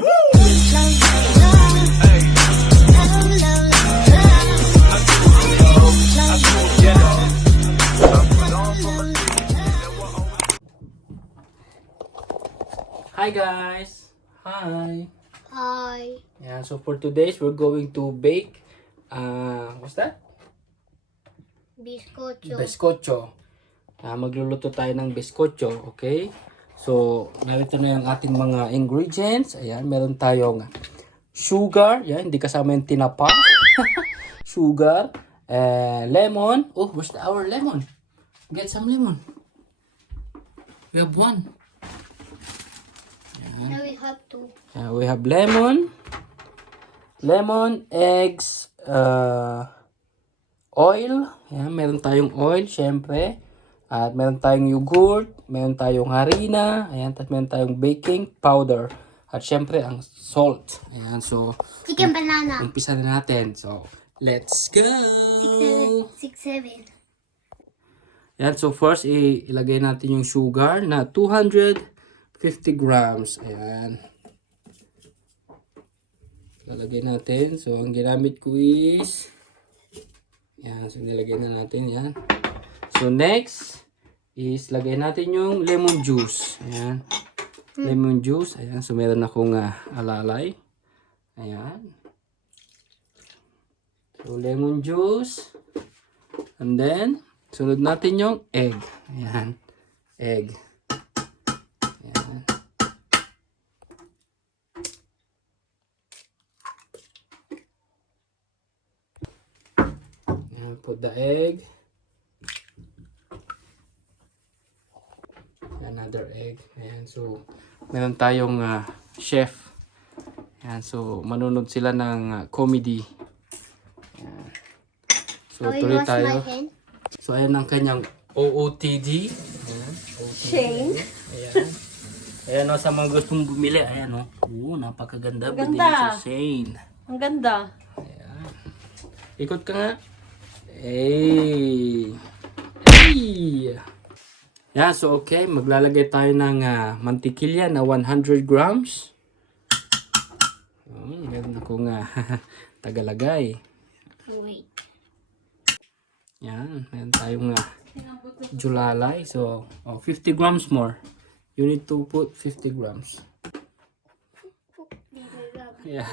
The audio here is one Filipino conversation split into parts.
Hi guys! Hi! Hi. Yeah, so for today's we're going to bake what's that? Biscocho. Bizcocho. Magluluto tayo ng bizcocho, okay? So, narito na yung ating mga ingredients. Ayan, meron tayong sugar, yan, hindi kasama yung tinapa. Sugar, lemon. Oh, where's our lemon? Get some lemon. We have one. Now we have to. We have lemon, eggs, oil. Ayan, meron tayong oil, syempre. At meron tayong yogurt, meron tayong harina, ayan, at meron tayong baking powder. At syempre, ang salt. Ayan, so, Chicken banana. umpisa na natin. So, let's go! 6, 7. Ayan, so first, ilagay natin yung sugar na 250 grams. Ayan. Lalagay natin. So, ang ginamit ko is yan. So, nilagay na natin. Yan. So, next is lagay natin yung lemon juice. Ayan. Lemon juice. Ayan. So, meron akong alalay. Ayan. So, lemon juice. And then, sunod natin yung egg. Ayan. Egg. Ayan. Put the egg. Another egg. Ayan, so meron tayong chef. Ayan, so manunod sila ng comedy. Ayan. So tuloy tayo. So ayan ang kanyang OOTD. Ayan, OOTD. Shane. Ayan. Ayan o, sa mga gustong bumili. Ayan o. Napakaganda. Ganda. Sa Shane. Ang ganda. Ayan. Ikot ka nga. Hey! Hey! Yan, so okay. Maglalagay tayo ng mantikilya na 100 grams. Meron akong tagalagay. Wait. Yan, meron tayong julalay. So, 50 grams more. You need to put 50 grams. Yeah.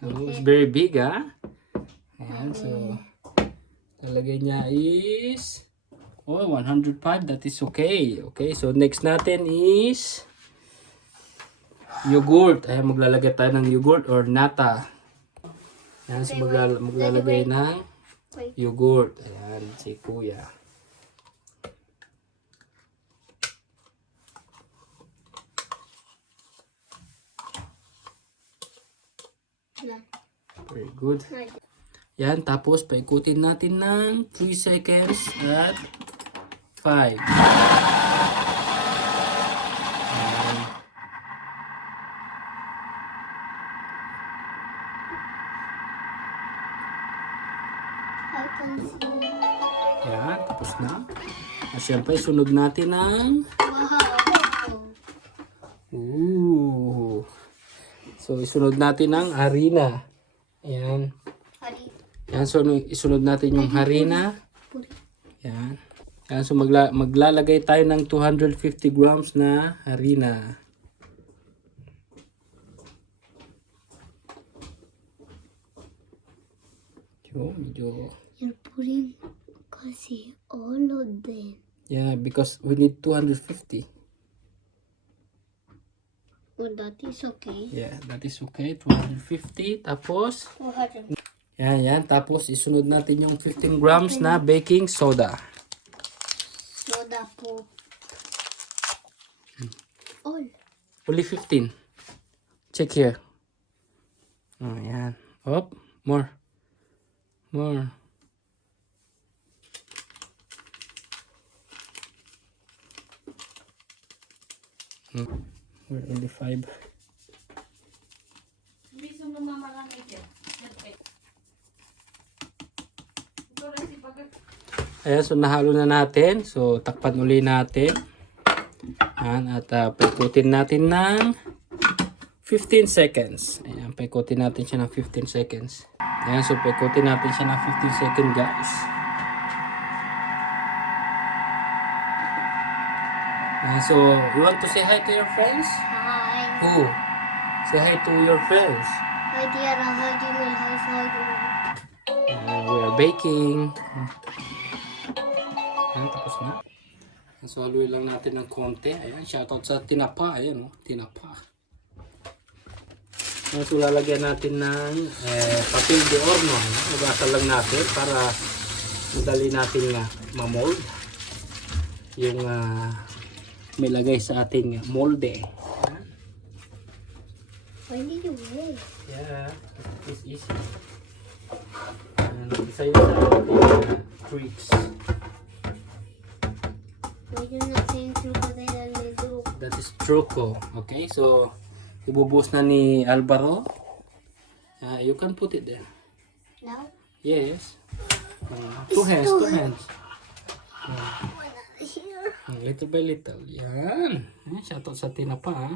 Oh, it's very big, Ayan, so talagay niya is 105. That is okay. Okay, so next natin is yogurt. Ayan, maglalagay tayo ng yogurt or nata. Ayan, so maglalagay ng yogurt. Ayan, si kuya. Very good. Yan, tapos paikutin natin ng 3 seconds at 5. Yan, tapos na. At syempre, sunod natin ng So, isunod natin ng harina. Ayan. Yan, so isunod natin yung harina. Yan. Yan, so maglalagay tayo ng 250 grams na harina. Medyo. You're putting kasi all of them. Yeah, because we need 250. Oh, that is okay. Yeah, that is okay. 250. Tapos, 200. yan. Tapos, isunod natin yung 15 grams na baking soda. Soda po. All. Only 15. Check here. Oh, yan. Up. More. More. We're only 5. Ayan, so nahalo na natin. So, takpan uli natin. Ayan, at paikutin natin ng 15 seconds. Ayan, paikutin natin siya ng 15 seconds. Ayan, so paikutin natin siya ng 15 seconds, guys. Ayan, so you want to say hi to your friends? Hi. Who? Say hi to your friends. Hi, Tiara. Hi, Jimmy. Hi, Sago. We are baking. Ayan, tapos na. So, haluin lang natin ng konti. Ayan, shoutout sa tinapa. Ayan, oh, tinapa. So, lalagyan natin ng papel de horno. Ugasan lang natin para madali natin ma-mold yung may lagay sa ating molde. Why did you wait? Yeah, it's easy. And isa yun sa ating tricks. Why did you not say truco that I do? That is truco. Okay, so ibubuhos na ni Alvaro. You can put it there. Now? Yes. Two hands, two hands. Here. Little by little. Yan. Shoutout sa tinapa. Ha?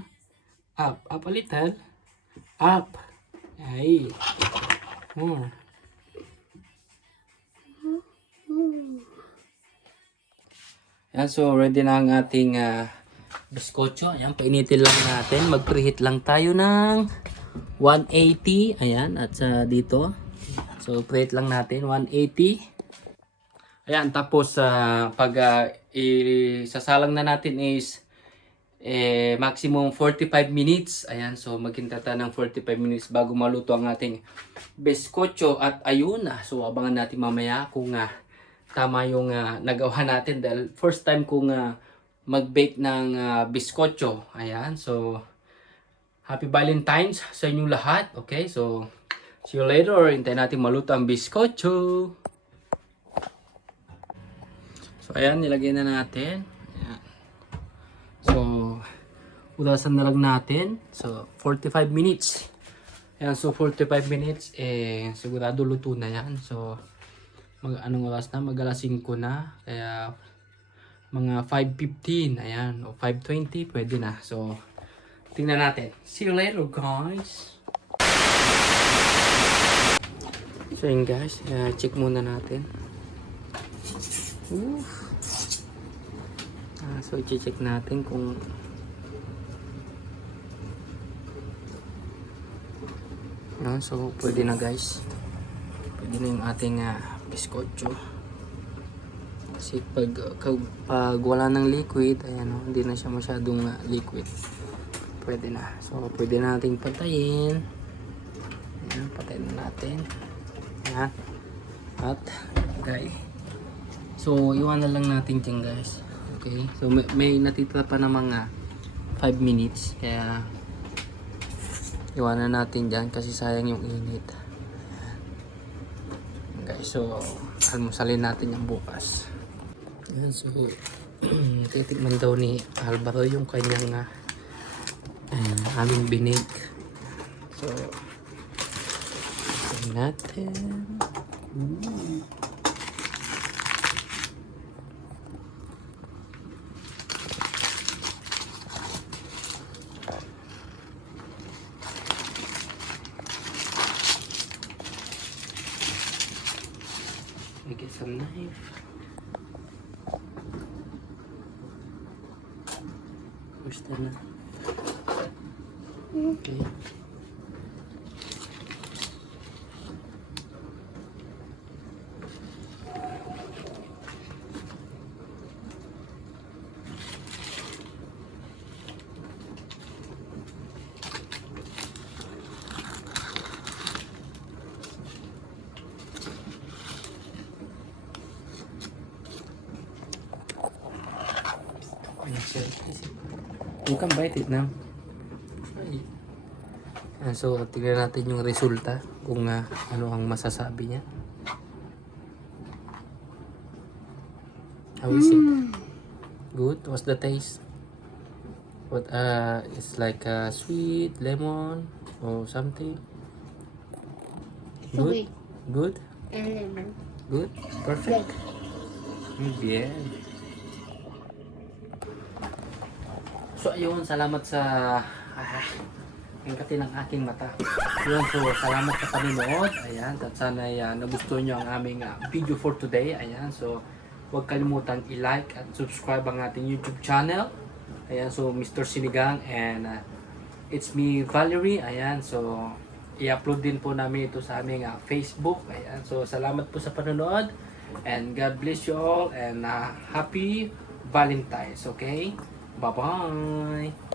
Up. Up a little. Up. Ay. More. Yan. So, ready na ang ating biskotso. Ayan. Painitin lang natin. Mag-preheat lang tayo ng 180. Ayan. At dito. So, preheat lang natin. 180. Ayan. Tapos, pag isasalang na natin is maximum 45 minutes. Ayan, so maghintay tayo ng 45 minutes bago maluto ang ating biskotso. At ayun na, so abangan natin mamaya kung tama yung nagawa natin. Dahil first time kong mag-bake ng biskotso. Ayan, so happy Valentine's sa inyong lahat. Okay, so see you later. Hintayin natin maluto ang biskotso. So ayan, nilagay na natin. Ayan. So, udasan na lang natin. So, 45 minutes. Ayan, so 45 minutes, sigurado luto na yan. So, anong oras na? Mag-alas 5 na. Kaya, mga 5:15, ayan, o 5:20, pwede na. So, tingnan natin. See you later, guys. So, yun guys, check muna natin. So, i-check natin kung so, pwede na guys. Pwede na yung ating biskotso. Kasi pag wala ng liquid, ayan, hindi na siya masyadong liquid. Pwede na. So, pwede nating patayin. Ayan, patayin na natin. Ayan. At, okay. So, iwan na lang natin dyan guys. Okay, so may natitira pa na mga 5 minutes. Kaya, iwanan natin dyan kasi sayang yung init. Okay, so, almusalin natin yung bukas. Ayan, so, titikman daw ni Alvaro yung kanyang aming binig. So, tignan natin. Get some knife. Gusto na. Okay. You can bite it now. So, tignan natin yung resulta kung ano ang masasabi niya. How is it? Good? What's the taste? What it's like sweet, lemon, or something? Good? Good? And lemon. Good? Perfect? Muy bien. So ayun, salamat sa pagkingkati ng aking mata. Yun, so salamat sa panonood. Ayan, at sana nagustuhan nyo ang aming video for today. Ayan, so huwag kalimutan i-like at subscribe ang ating YouTube channel. Ayan, so Mr. Sinigang and it's me, Valerie. Ayan, so i-upload din po namin ito sa aming Facebook. Ayan, so salamat po sa panonood. And God bless you all and happy Valentine's, okay? Bye-bye!